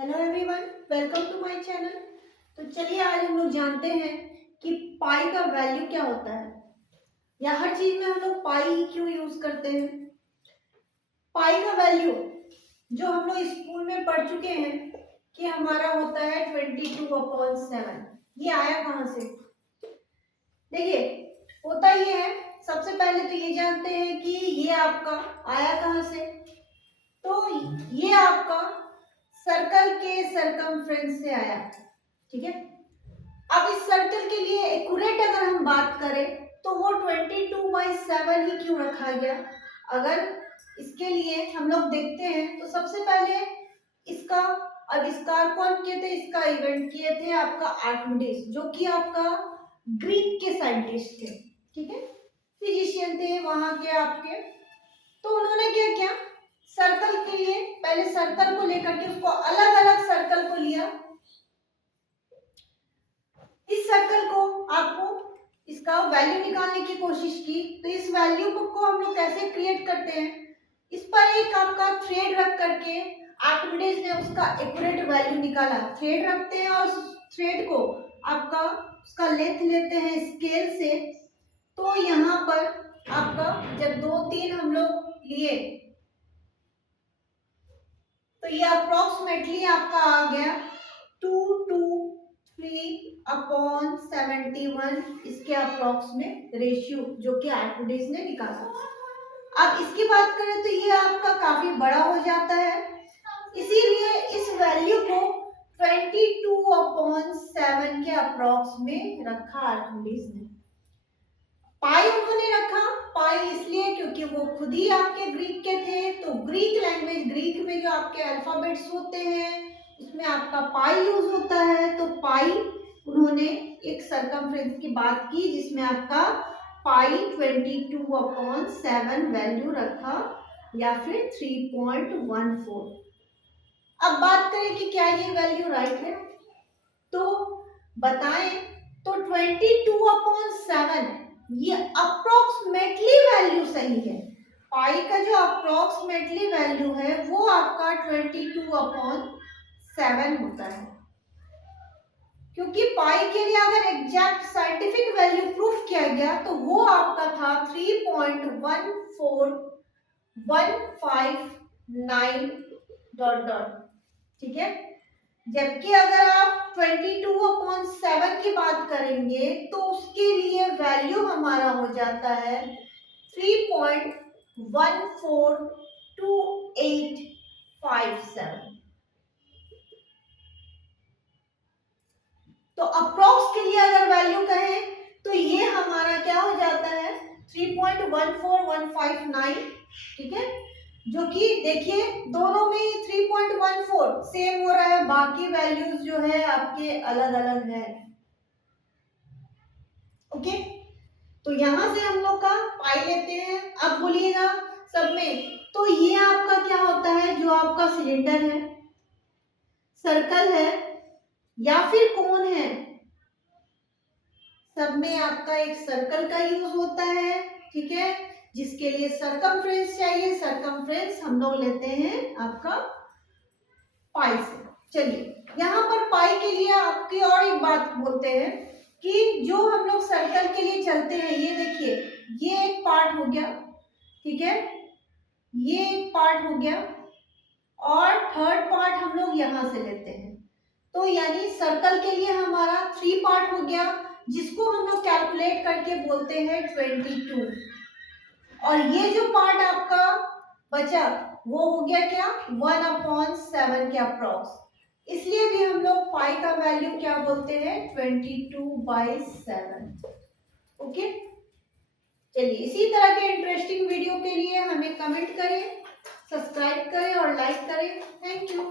Hello everyone, welcome to my channel. तो चलिए आज हम लोग जानते हैं कि पाई का वैल्यू क्या होता है या हर चीज में हम लोग पाई ही क्यों यूज करते हैं। पाई का वैल्यू जो हम लोग स्कूल में पढ़ चुके हैं कि हमारा होता है 22/7। ये आया कहाँ से? देखिए, होता ये है, सबसे पहले तो ये जानते हैं कि ये आपका आया कहाँ से। तो ये आपका सर्कल के सरकमफ्रेंस से आया, ठीक है। अब इस सर्कल के लिए एक्यूरेट अगर हम बात करें तो वो 22/7 ही क्यों रखा गया। अगर इसके लिए हम लोग देखते हैं तो सबसे पहले इसका आविष्कार कौन किए थे, इसका इवेंट किए थे आपका आर्किमिडीज, जो कि आपका ग्रीक के साइंटिस्ट थे, ठीक है, फिजिशियन थे वहां के आपके। तो उन्होंने क्या किया, सर्कल के लिए पहले सर्कल को लेकर के उसको अलग अलग सर्कल को लिया। इस सर्कल को आपको इसका वैल्यू निकालने की कोशिश की। तो इस वैल्यू को हम लोग कैसे क्रिएट करते हैं, इस पर एक आपका थ्रेड रख करके आर्किमिडीज ने उसका एक्यूरेट वैल्यू निकाला। थ्रेड रखते हैं और उस थ्रेड को आपका उसका लेंथ लेते हैं स्केल से। तो यहाँ पर आपका जब 2-3 हम लोग लिए तो ये अप्रोक्सीमेटली आपका आ गया 2:3/71, इसके अप्रोक्स में रेशियो जो कि आर्किमिडीज ने निकाला। अब इसकी बात करें तो ये आपका काफी बड़ा हो जाता है, इसीलिए इस वैल्यू को 22/7 के अप्रोक्स में रखा आर्किमिडीज ने। पाई उन्होंने रखा, पाई इसलिए क्योंकि वो खुद ही आपके ग्रीक के थे। तो ग्रीक लैंग्वेज, ग्रीक में जो आपके अल्फाबेट्स होते हैं उसमें आपका पाई यूज होता है। तो पाई उन्होंने एक सरकमफ्रेंस की बात की जिसमें आपका पाई 22/7 वैल्यू रखा या फिर 3.14। अब बात करें कि क्या ये वैल्यू राइट है, तो बताएं। तो 22/7 ये अप्रोक्सीमेटली वैल्यू सही है। पाई का जो अप्रोक्सीमेटली वैल्यू है वो आपका 22/7 होता है, क्योंकि पाई के लिए अगर एग्जैक्ट साइंटिफिक वैल्यू प्रूफ किया गया तो वो आपका था 3.14159 डॉट डॉट, ठीक है। जबकि अगर आप 22/7 की बात करेंगे तो उसके लिए वैल्यू हमारा हो जाता है 3.142857। तो अप्रोक्स के लिए अगर वैल्यू कहें तो ये हमारा क्या हो जाता है 3.14159, ठीक है। जो कि देखिए दोनों में 3.14 सेम हो रहा है, बाकी वैल्यूज जो है आपके अलग अलग है। ओके, तो यहां से हम लोग का पाई लेते हैं। अब बोलिएगा सब में, तो ये आपका क्या होता है, जो आपका सिलेंडर है, सर्कल है या फिर कोन है, सब में आपका एक सर्कल का यूज होता है, ठीक है, जिसके लिए सरकमफ्रेंस चाहिए। सरकमफ्रेंस हम लोग लेते हैं आपका पाई से। चलिए यहाँ पर पाई के लिए आपकी और एक बात बोलते हैं कि जो हम लोग सर्कल के लिए चलते हैं, ये देखिए ये एक पार्ट हो गया, ठीक है, ये एक पार्ट हो गया और थर्ड पार्ट हम लोग यहाँ से लेते हैं। तो यानी सर्कल के लिए हमारा 3 पार्ट हो गया, जिसको हम लोग कैलकुलेट करके बोलते हैं 22। और ये जो पार्ट आपका बचा वो हो गया क्या 1/7 के अप्रोक्स, इसलिए भी हम लोग पाई का वैल्यू क्या बोलते हैं 22/7। ओके, चलिए इसी तरह के इंटरेस्टिंग वीडियो के लिए हमें कमेंट करें, सब्सक्राइब करें और लाइक करें। Thank you.